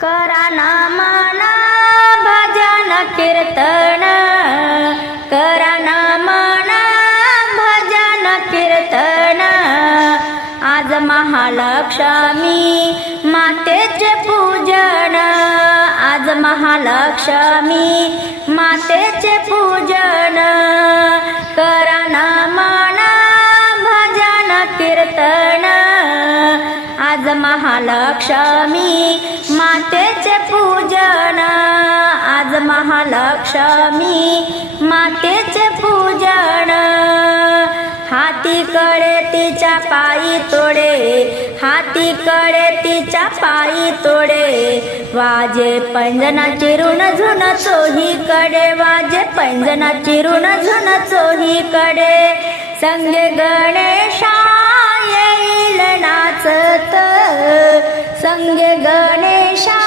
करा नामाना भजन कीर्तन. करा नामाना भजन कीर्तन. आज महालक्ष्मी मातेचे पूजन. आज महालक्ष्मी मातेचे पूजन. करा नामाना भजन कीर्तन. आज महालक्ष्मी हातीकडे तिच्या पायी तोडे. वाजे पैंजना चिरून झुन चोहीकडे. वाजे पैंजना चिरून झुन चोहीकडे. संगे गणेशा येईल नाचत. संगे गणेशा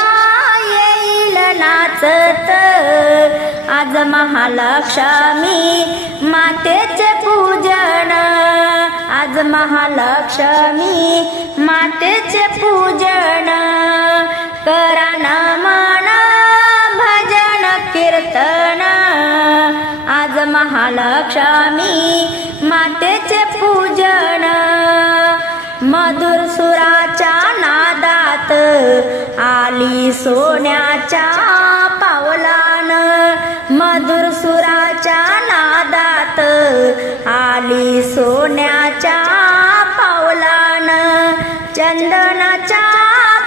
येईल नाचत. आज महालक्ष्मी मातेचे पूजन. आज महालक्ष्मी मातेचे पूजन करा माना भजन कीर्तन. आज महालक्ष्मी मातेचे पूजन. मधुर सुराच्या नादात आली सोन्याच्या पावलान. मधुर सुराच्या नादात आली सोन्याच्या पावलान. चंदनाच्या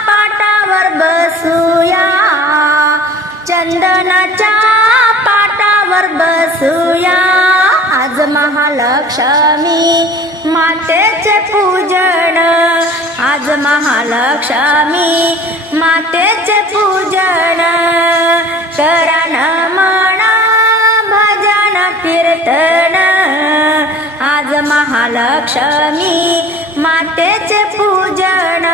पाटावर बसूया. चंदनाच्या पाटावर बसूया. आज महालक्ष्मी मातेचे पूजन. आज महालक्ष्मी मातेचे पूजन. करा लक्ष्मी मातेचे पूजन.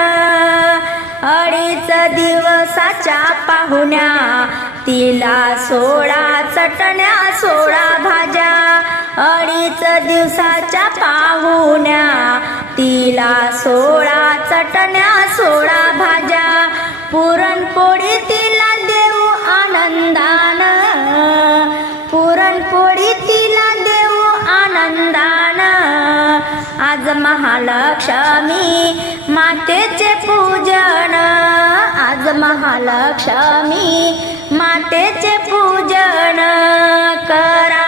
अडीच दिवसाच्या पाहुण्या तिला सोळा चटण्या सोळा भाज्या. अडीच दिवसाच्या पाहुण्या तिला सोळा चटण्या सोळा भाज्या. पुरणपोळी तिला देऊ आनंदान. महालक्ष्मी मातेचे पूजन. आज महालक्ष्मी मातेचे पूजन करा.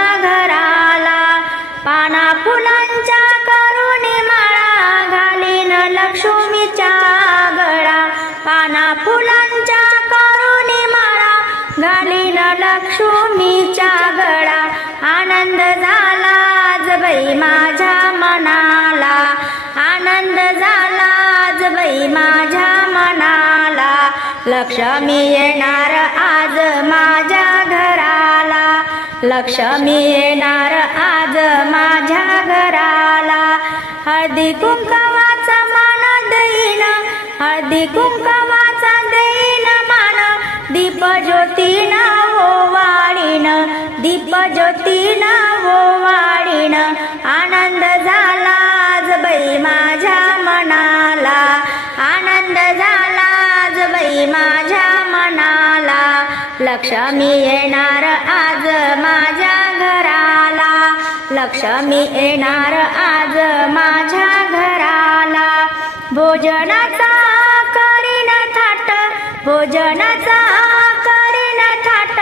लक्ष्मी येणार आज माझ्या घराला. लक्ष्मी येणार आज माझ्या घराला. हळदी कुंकवाचा मान देईन हळदी कुंकवाचा देईन मान. दीप ज्योतीन वाढीन दीप ज्योतीन वाढीन. आनंद झाला लक्ष्मी येणार आज माझ्या घराला. लक्ष्मी येणार आज माझ्या घराला. भोजनाचा करीन थाट भोजनाचा करीन थाट.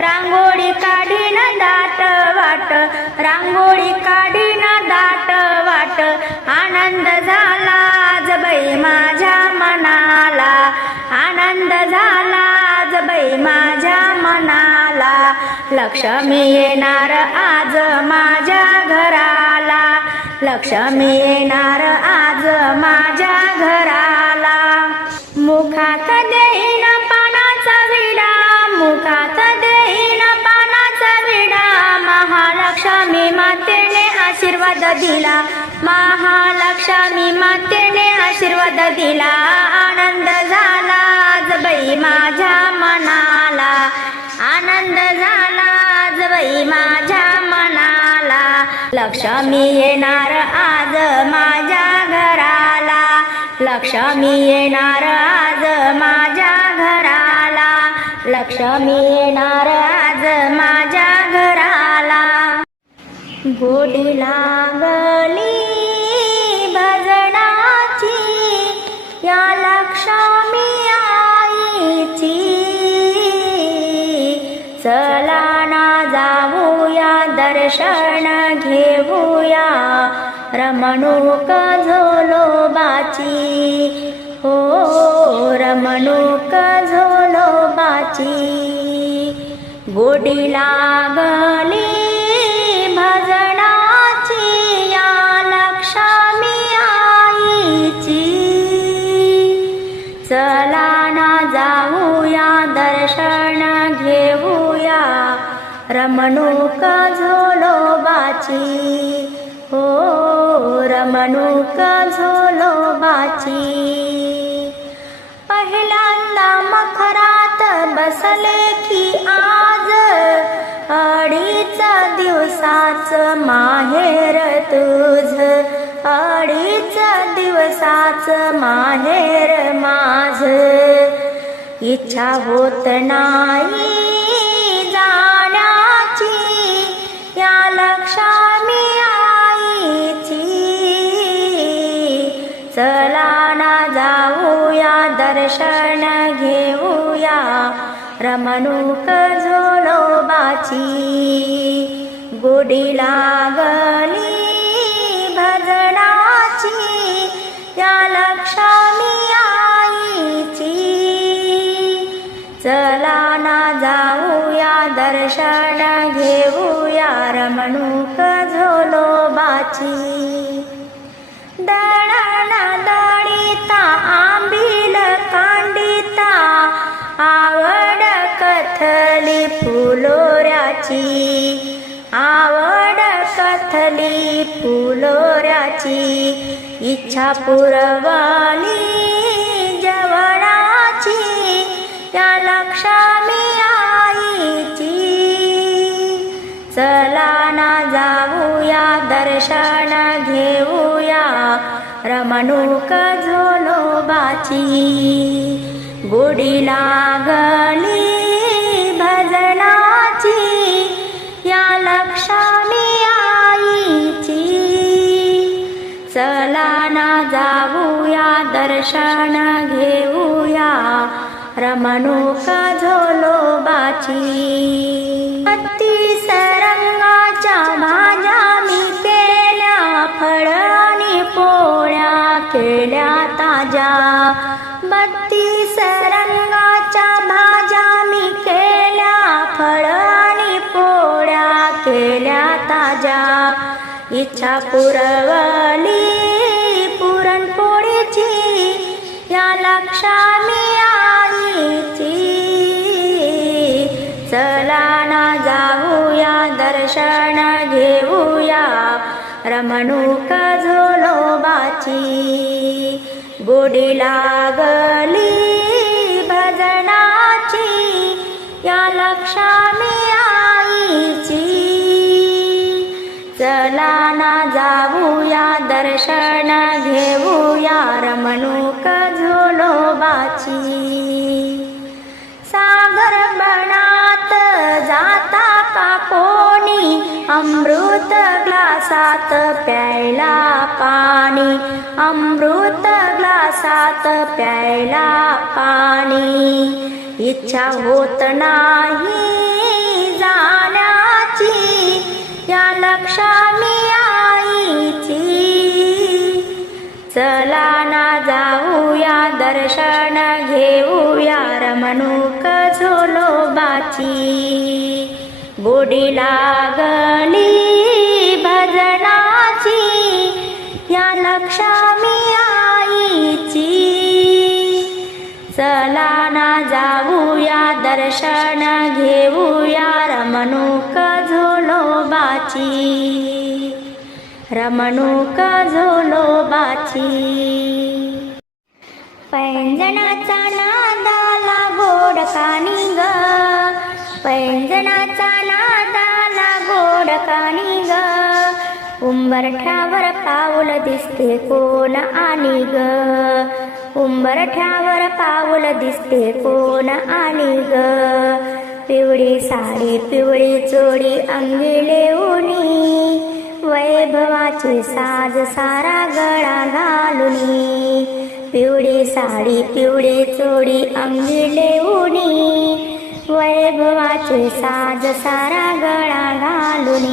रांगोळी काढीन दाट वाट रांगोळी काढीन दाट वाट. आनंद झाला आज बाई माझ्या लक्ष्मी येणार आज माझ्या घराला. लक्ष्मी येणार आज माझ्या घराला. मुखात देईन पानाचा विडा मुखात देईन पानाचा विडा. महालक्ष्मी मातेने आशीर्वाद दिला महालक्ष्मी मातेने आशीर्वाद दिला. आनंद झाला आज बाई माझ्या मनाला. आनंद झाला बाई माझ्या मनाला. लक्ष्मी येणार आज माझ्या घराला. लक्ष्मी येणार आज माझ्या घराला. लक्ष्मी येणार आज माझ्या घराला. गोडी लागली घेऊया रमणूक झोलोबाची हो रमणूक झोलोबाची गोडी लागली भजनाची या लक्ष्मी आईची. चला ना जाऊया दर्शन घेऊया. रमणूक झोलो बाची हो रमणूक झोलोबाची पहिल्यांदा मखरात बसले की आज अडीच दिवसाच माहेर तुझ. अडीच दिवसाच माहेर माझ. इच्छा होत नाही रमणूक झोलोबाची गोडी लागली भजनाची या लक्ष्मी आईची. चला ना जाऊया दर्शन घेऊया रमणूक झोलोबाची दळण पाथली फुलोऱ्याची इच्छा पुरवाली जवळाची. या लक्ष्मी आईची. चला ना जाऊया दर्शन घेऊया. रमणूक झोलोबाची गोडी लागली चला ना जाऊया दर्शन घेऊया. रमणूक झोलोबाची बत्तीस सरंगाच्या भाज्या मी केल्या फळ आणि पोळ्या केल्या ताज्या. बत्तीस सरंगाच्या भाज्या मी केल्या फळ आणि पोळ्या केल्या ताज्या. इच्छा पुरवली घेऊया. रमणूक झोलोबाची गोडी लागली. अमृत ग्लासात प्यायला पाणी. अमृत ग्लासात प्यायला पाणी. इच्छा होत नाही जाण्याची. या लक्ष्मी आईची. चला ना जाऊया दर्शन घेऊया रमणूक झोलोबाची. गोडी लागली भजनाची या लक्ष्मी आईची. चला ना जाऊया दर्शन घेऊया रमणूक झोलोबाची. रमणूक झोलोबाची. पैंजणाचा नादाला गोड कानी ग पैंजणाचा कानी ग उंबरठ्यावर पाऊल दिसते कोण आणि ग उंबरठ्यावर पाऊल दिसते कोण आणि ग पिवळी साडी पिवळी चोडी अंगिले उनी वैभवाची साज सारा गळा घालुनी. पिवळी साडी पिवळी चोडी अंगिले उनी वैभवाचे साज सारा गळा घालून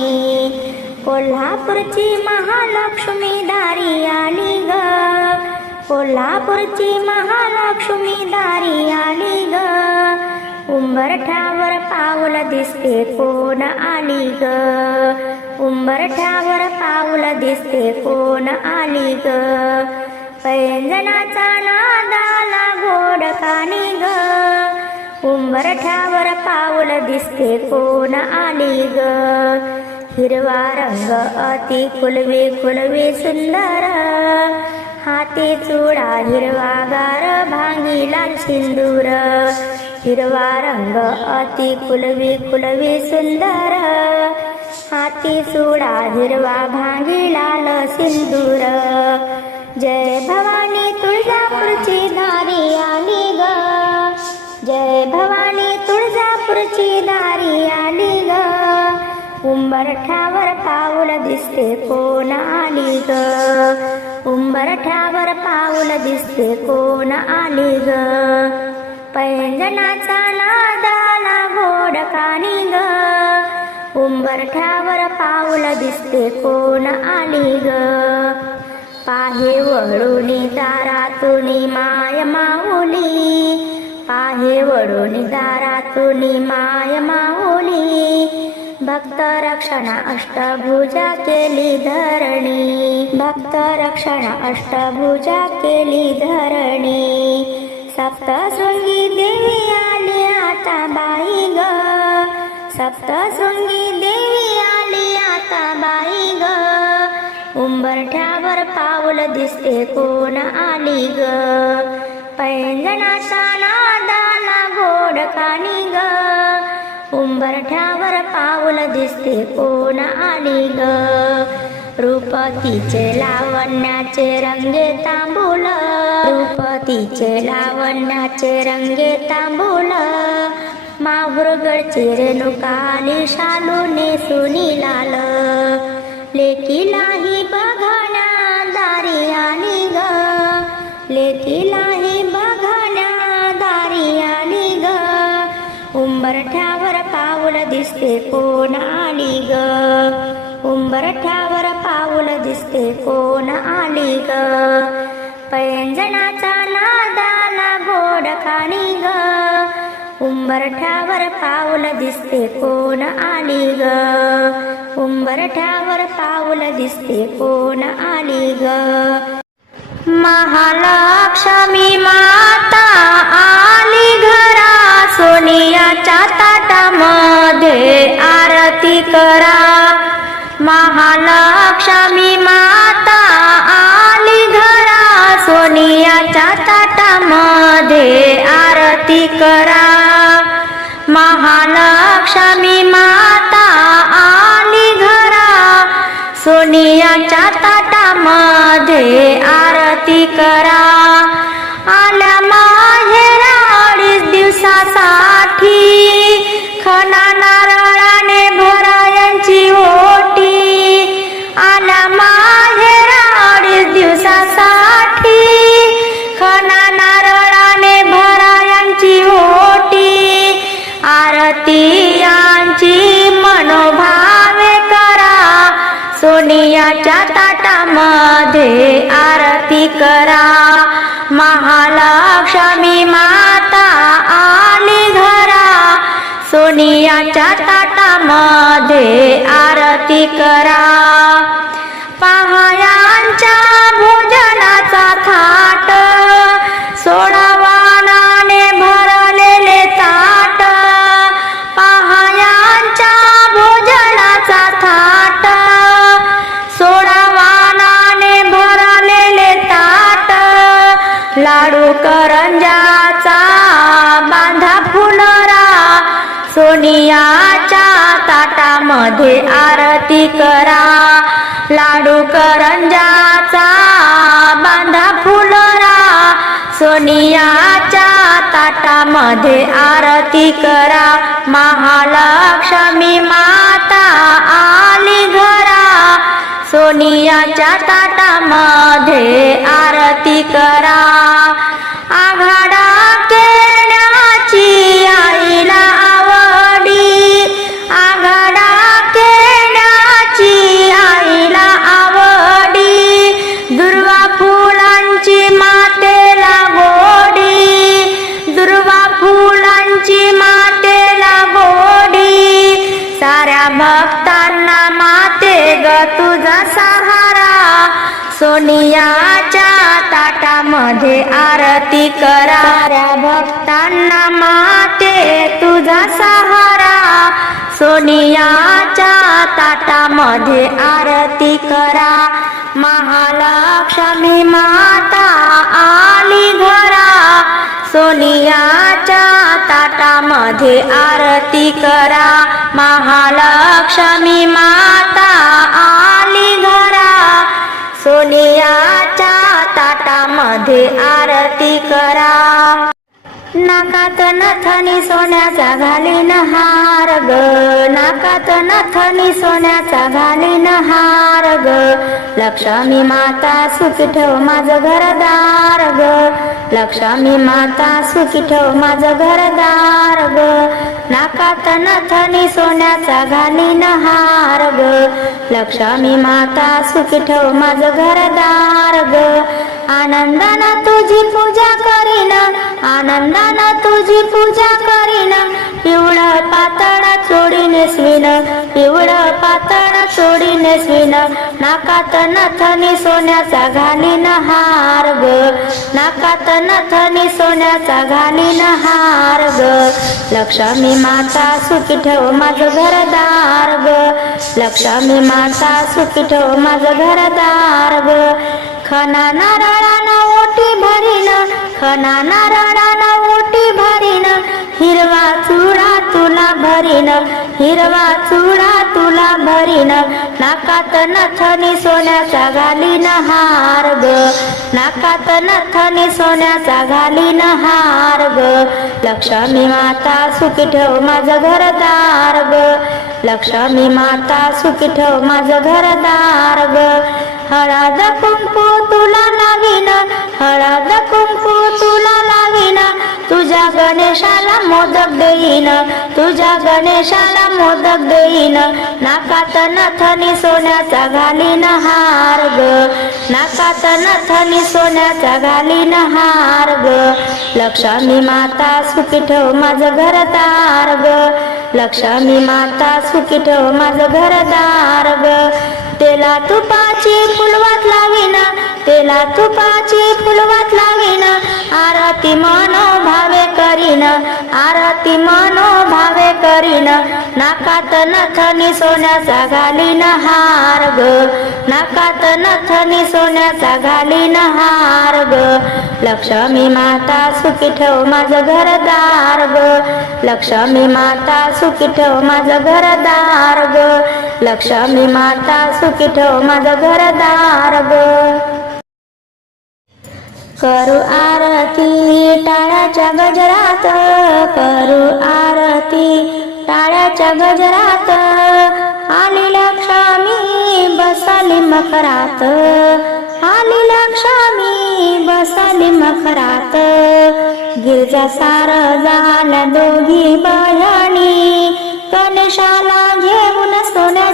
कोल्हापूरची महालक्ष्मी दारी आली ग. कोल्हापूरची महालक्ष्मी दारी आली ग. उंबरठ्यावर पाऊल दिसते कोण आली ग? उंबरठ्यावर पाऊल दिसते कोण आली ग? पैंजणाचा नादाला गोड कानी ग. उंबरठ्यावर पाऊल दिसते कोण आली ग? हिरवा रंग अति कुलवे कुलवे सुंदर. हाती चुडा हिरवा गार भांगीला सिंदूर. हिरवा रंग अति कुलवे कुलवे सुंदर. हाती चुडा हिरवा भांगीला सिंदूर. जय भवानी तू उंबरठ्यावर पाऊल दिसते कोण आली ग? उंबरठ्यावर पाऊल दिसते कोण आली ग? पैंजनाचा नादाला गोड कानी ग? उंबरठ्यावर पाऊल दिसते कोण आली ग? पाहे वळून दारातुनी माय माऊली पाहे वळून दारातुनी माय माऊली भक्त रक्षण अष्टभुजा केली धरणी. भक्त रक्षण अष्टभुजा केली धरणी. सप्तशृंगी देवी आली आता बाई ग. सप्तशृंगी देवी आली आता बाई ग. उंबरठ्यावर पाऊल दिसते कोण आली ग. पैंजणाचा नादाला गोड खाणी ग. उंबरठ्यावर पाऊल दिसते कोण आली ग रूपतीचे लावण्याचे रंगे तांबूल. रूपतीचे लावण्याचे रंगे तांबूल. माहुरगडचे रेणुकाली शालूने सुनी लाल लेकीलाही बा उंबरठ्यावर पाऊल दिसते कोण आली ग? उंबरठ्यावर पाऊल दिसते कोण आली ग? महालक्ष्मी माता आली घरा सोनियाच्या ताटामध्ये आरती करा. महालक्ष्मी माता आली घरा सोनियाच्या ताटामध्ये आरती करा. सोनियाच्या ताटामध्ये आरती करा. आल्या माहेरा अडीच दिवसासाठी खना नारळाने भरायांची ओटी. आल्या माहेरा अडीच दिवसासाठी खना नारळाने भरायांची ओटी. आरती यांची सोनियाच्या ताटामध्ये आरती करा. महालक्ष्मी माता आली घरा. सोनियाच्या ताटामध्ये आरती करा. सोनियाच्या ताटामध्ये आरती करा. लाडू करंजाचा बांधा फुलरा. सोनियाच्या ताटामध्ये आरती करा. महालक्ष्मी माता आली घरा. सोनियाच्या ताटामध्ये आरती करा. सोनियाच्या ताटामध्ये आरती करा. भक्तांना माते तुझा सहारा. सोनियाच्या ताटामध्ये आरती करा. महालक्ष्मी माता आली घरा. सोनियाच्या ताटामध्ये आरती करा. महालक्ष्मी माता सोनियाच्या ताटामध्ये आरती करा. नाकात नथनी सोन्याचा घालीन हार ग. नाकात नथनी सोन्याचा घालीन हार ग. लक्ष्मी माता सुखी ठेव माझं घरदार ग. लक्ष्मी माता सुखी ठेव माझं घरदार ग. नाकात नथनी सोन्याचा घालीन हार ग. लक्ष्मी माता सुखी ठेव माझं घरदार ग. आनंदाना तुझी पूजा करीन आनंदाना तुझी पूजा करीन. पिवळं पातळ चोडी नेसवीन पिवळं पातळ चोडी नेसवीन नाकात नथनी सोन्याचा घालीन हार ग. नाकात नथनी सोन्याचा घालीन हार ग. लक्ष्मी माता सुखी ठेव माझं घरदार ग. लक्ष्मी माता सुखी ठेव माझं घरदार ग. खना नारळाना ओटी भरीन खना नारळाना ओटी भरीन हिरवा चुडा तुला भरीन हिरवा चुडा तुला भरीन नाकात नथनी सोन्याचा घालीन हार ग नाकात नथनी सोन्याचा घालीन हार ग लक्ष्मी माता सुखी ठेव माझं घरदार ग लक्ष्मी माता सुखी ठेव माझं घरदार ग हळद कुंकू तुला लावीन हळद कुंकू तुला लावीन तुझ्या गणेशाला मोदक देईन तुझ्या गणेशाला मोदक देईन नाकात नथनी सोन्याचा घालीन हार ग नाकात नथनी सोन्याचा घालीन हार ग लक्ष्मी माता सुखी ठेव माझं घरदार ग लक्ष्मी माता सुखी ठेव माझं घरदार ग तेला तुपाची फुलवात लावीन तेला तुपाची फुलवात लावीन आरती मनो भावे करीन आरती मनो भावे करीन नाकात नथनी सोन्याचा घालीन हार ग नाकात नथनी सोन्याचा घालीन हार ग लक्ष्मी माता सुखी ठेव माझं घरदार ग लक्ष्मी माता सुखी ठेव माझं घरदार ग लक्ष्मी माता सुखी ठेव माझं घरदार ग करू आरती टाळ्याच्या गजरात करू आरती टाळ्याच्या गजरात. आली लक्ष्मी बसाली मकरात आली लक्ष्मी बसाली मकरात गिरजा सार झाल्या दोघी बयाणी कणशाला घे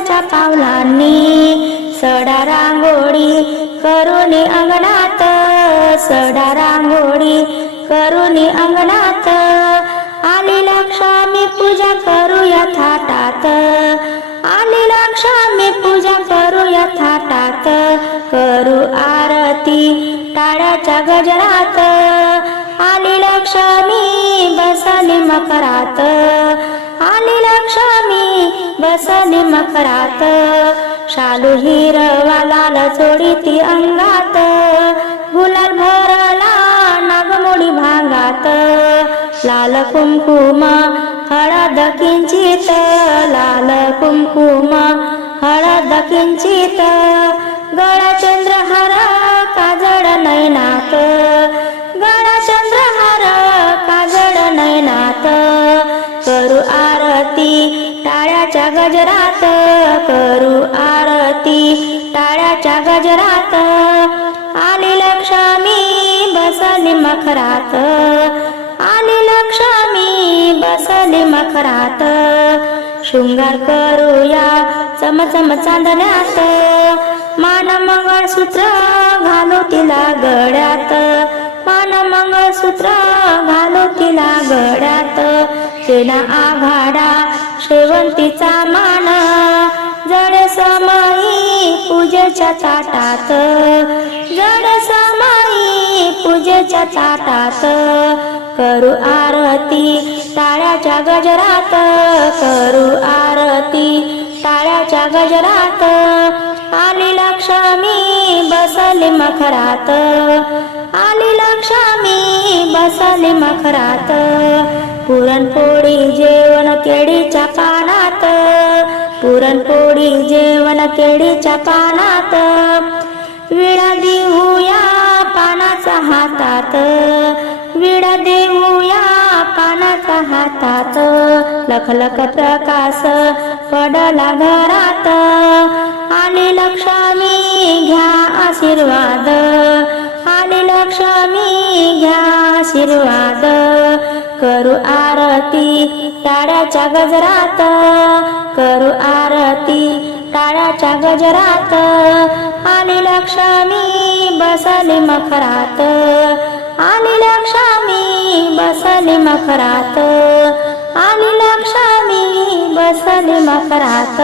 सोन्याच्या पावलांनी सडा रांगोळी करून अंगणात सडा रांगोळी करून अंगणात. आली लक्ष्मी पूजा करूया थाटात. आली लक्ष्मी पूजा करूया थाटात. करू आरती टाळ्याच्या गजरात. आली लक्ष्मी बसली मकरात. आली लक्ष्मी बसली मकरात शालू हिरवा लाल चोडी ती अंगात. गुलाल भरला नागमोडी भागात. लाल कुमकुम हळद किंचित. लाल कुमकुम हळद किंचित. गणाचंद्रहार काजळ नयनाथ गणाचंद्रहार काजळ नैनात टाळ्याच्या गजरात करू आरती. टाळ्याच्या गजरात आली लक्ष्मी बसली मखरात. आली लक्ष्मी बसली मखरात. शृंगार करूया चमचम चांदण्यात. मान मंगळसूत्र घालू तिला गळ्यात. मान मंगळसूत्र घालू तिला गळ्यात. केला आघाडा शेवंतीचा मान. जड समाई पूजेच्या ताटात. जड समाई पूजेच्या ताटात. करू आरती टाळ्याच्या गजरात. करू आरती टाळ्याच्या गजरात. आली लक्ष्मी बसली मखरात. आली लक्ष्मी बसले मखरात. पुरणपोळी जेवण केळीच्या पानात. पुरणपोळी जेवण केळीच्या पानात. विळा देऊया पानाचा हातात. विळा देऊया पानाचा हातात. लखलख प्रकाश पडला घरात. आली लक्ष्मी घ्या आशीर्वाद. आली लक्ष्मी घ्या आशीर्वाद करू आरती टाळ्याच्या गजरात. करू आरती टाळ्याच्या गजरात. आली लक्ष्मी बसली मखरात. आली लक्ष्मी बसली मखरात. आली लक्ष्मी बसली मखरात.